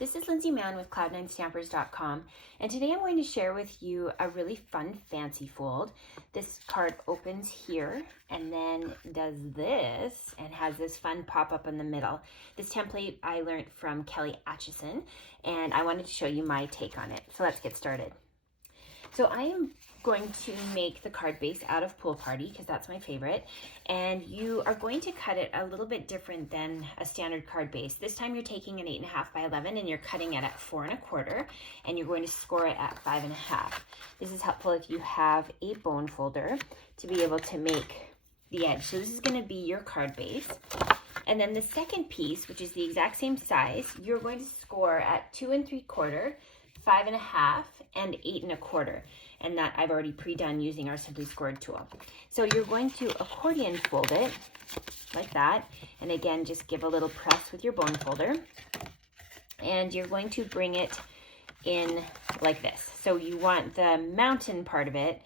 This is Lindsay Mann with Cloud9Stampers.com, and today I'm going to share with you a really fun fancy fold. This card opens here and then does this and has this fun pop-up in the middle. This template I learned from Kelly Acheson, and I wanted to show you my take on it. So let's get started. So I am going to make the card base out of Pool Party because that's my favorite, and you are going to cut it a little bit different than a standard card base. This time you're taking an 8.5 by 11 and you're cutting it at 4 1/4, and you're going to score it at 5 1/2. This is helpful if you have a bone folder to be able to make the edge. So this is going to be your card base. And then the second piece, which is the exact same size, you're going to score at 2 3/4, 5 1/2, and 8 1/4. And that I've already pre-done using our Simply Scored tool. So you're going to accordion fold it like that. And again, just give a little press with your bone folder. And you're going to bring it in like this. So you want the mountain part of it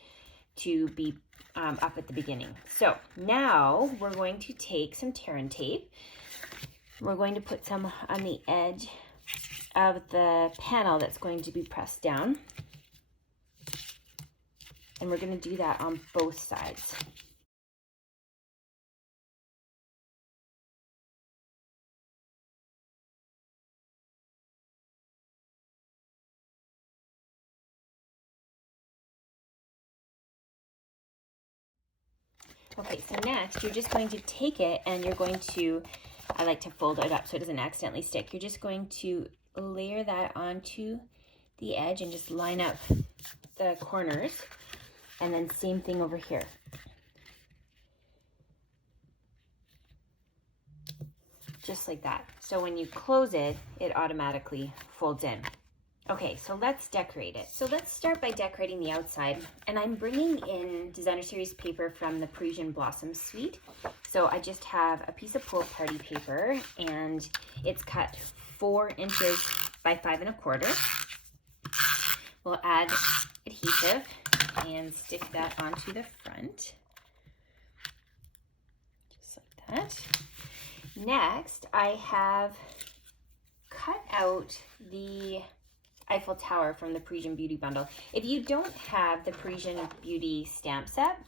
to be up at the beginning. So now we're going to take some tear and tape. We're going to put some on the edge of the panel that's going to be pressed down. And we're going to do that on both sides. Okay, so next you're just going to take it and you're going to, I like to fold it up so it doesn't accidentally stick. You're just going to layer that onto the edge and just line up the corners. And then same thing over here. Just like that. So when you close it, it automatically folds in. Okay, so let's decorate it. So let's start by decorating the outside. And I'm bringing in designer series paper from the Parisian Blossom Suite. So I just have a piece of Pool Party paper and it's cut 4 inches by 5 1/4. We'll add adhesive and stick that onto the front, just like that. Next, I have cut out the Eiffel Tower from the Parisian Beauty Bundle. If you don't have the Parisian Beauty stamp set,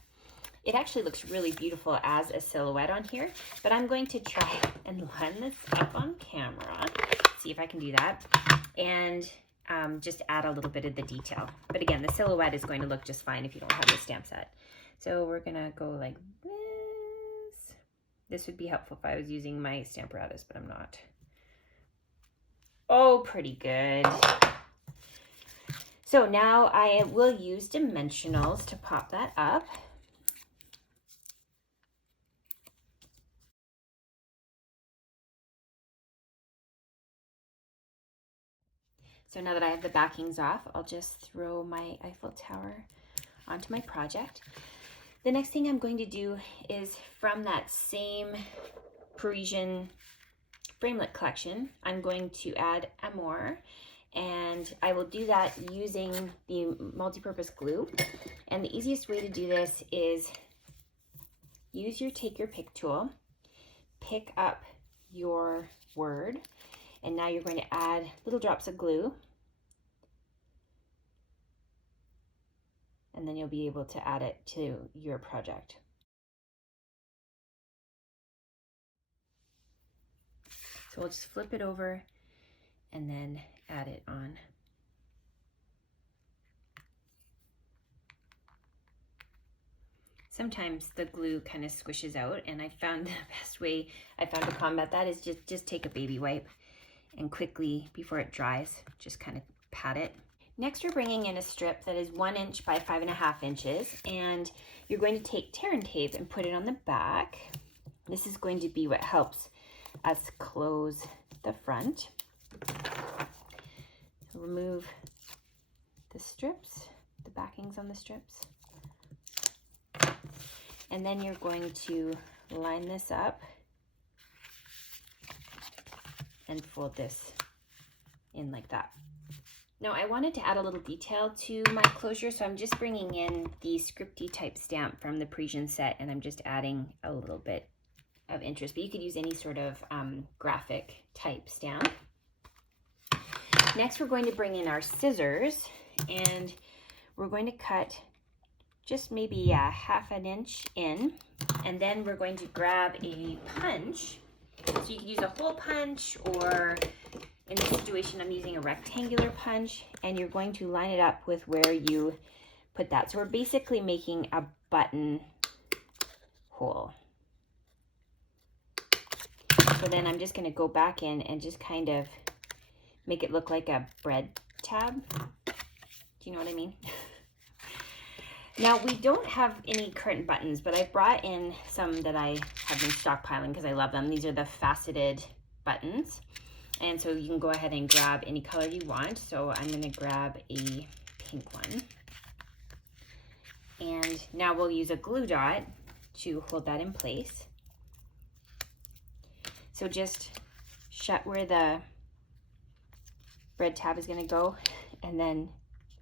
it actually looks really beautiful as a silhouette on here, but I'm going to try and line this up on camera, see if I can do that, and just add a little bit of the detail. But again, the silhouette is going to look just fine if you don't have the stamp set. So we're gonna go like this. This would be helpful if I was using my Stamparatus, but I'm not. Oh, pretty good. So now I will use dimensionals to pop that up. So now that I have the backings off, I'll just throw my Eiffel Tower onto my project. The next thing I'm going to do is from that same Parisian framelit collection, I'm going to add Amour, and I will do that using the multi-purpose glue. And the easiest way to do this is use your Take Your Pick tool, pick up your word, and now you're going to add little drops of glue. And then you'll be able to add it to your project. So we'll just flip it over and then add it on. Sometimes the glue kind of squishes out, and I found the best way I found to combat that is just take a baby wipe and quickly, before it dries, just kind of pat it. Next, we're bringing in a strip that is 1 inch by 5 1/2 inches, and you're going to take tear and tape and put it on the back. This is going to be what helps us close the front. Remove the strips, the backings on the strips. And then you're going to line this up and fold this in like that. Now I wanted to add a little detail to my closure, so I'm just bringing in the scripty type stamp from the Parisian set, and I'm just adding a little bit of interest, but you could use any sort of graphic type stamp. Next, we're going to bring in our scissors, and we're going to cut just maybe a ½ inch in, and then we're going to grab a punch. So you can use a hole punch, or in this situation, I'm using a rectangular punch, and you're going to line it up with where you put that. So we're basically making a button hole. So then I'm just going to go back in and just kind of make it look like a bread tab. Do you know what I mean? Now, we don't have any current buttons, but I brought in some that I have been stockpiling because I love them. These are the faceted buttons. And so you can go ahead and grab any color you want. So I'm going to grab a pink one. And now we'll use a glue dot to hold that in place. So just shut where the bread tab is going to go, and then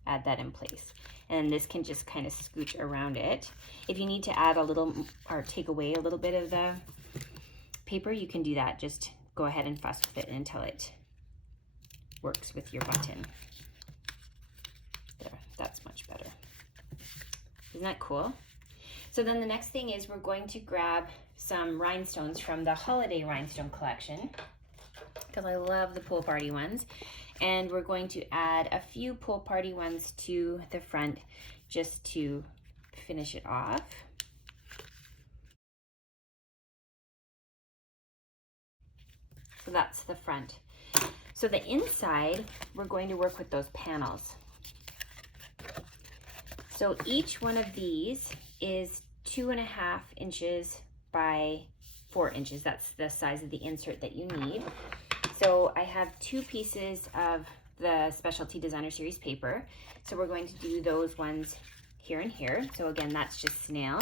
add that in place. And this can just kind of scooch around it. If you need to add a little or take away a little bit of the paper, you can do that. Just go ahead and fuss with it until it works with your button. There, that's much better. Isn't that cool? So then the next thing is we're going to grab some rhinestones from the holiday rhinestone collection, because I love the pool party ones. And we're going to add a few pool party ones to the front just to finish it off. So that's the front. So the inside, we're going to work with those panels. So each one of these is 2.5 inches by 4 inches. That's the size of the insert that you need. So I have 2 pieces of the Specialty Designer Series paper. So we're going to do those ones here and here. So again, that's just snail.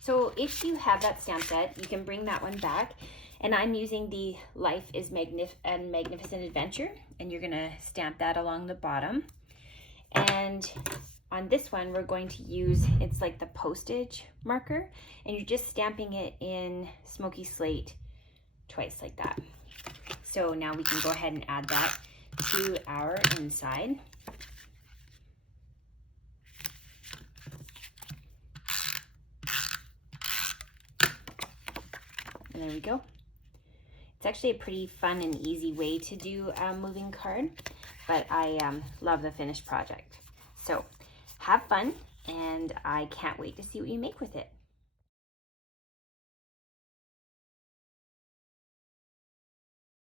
So if you have that stamp set, you can bring that one back. And I'm using the Life is a Magnificent Adventure, and you're gonna stamp that along the bottom. And on this one, we're going to use, it's like the postage marker, and you're just stamping it in Smoky Slate twice like that. So now we can go ahead and add that to our inside. And there we go. It's actually a pretty fun and easy way to do a moving card, but I love the finished project. So have fun, and I can't wait to see what you make with it.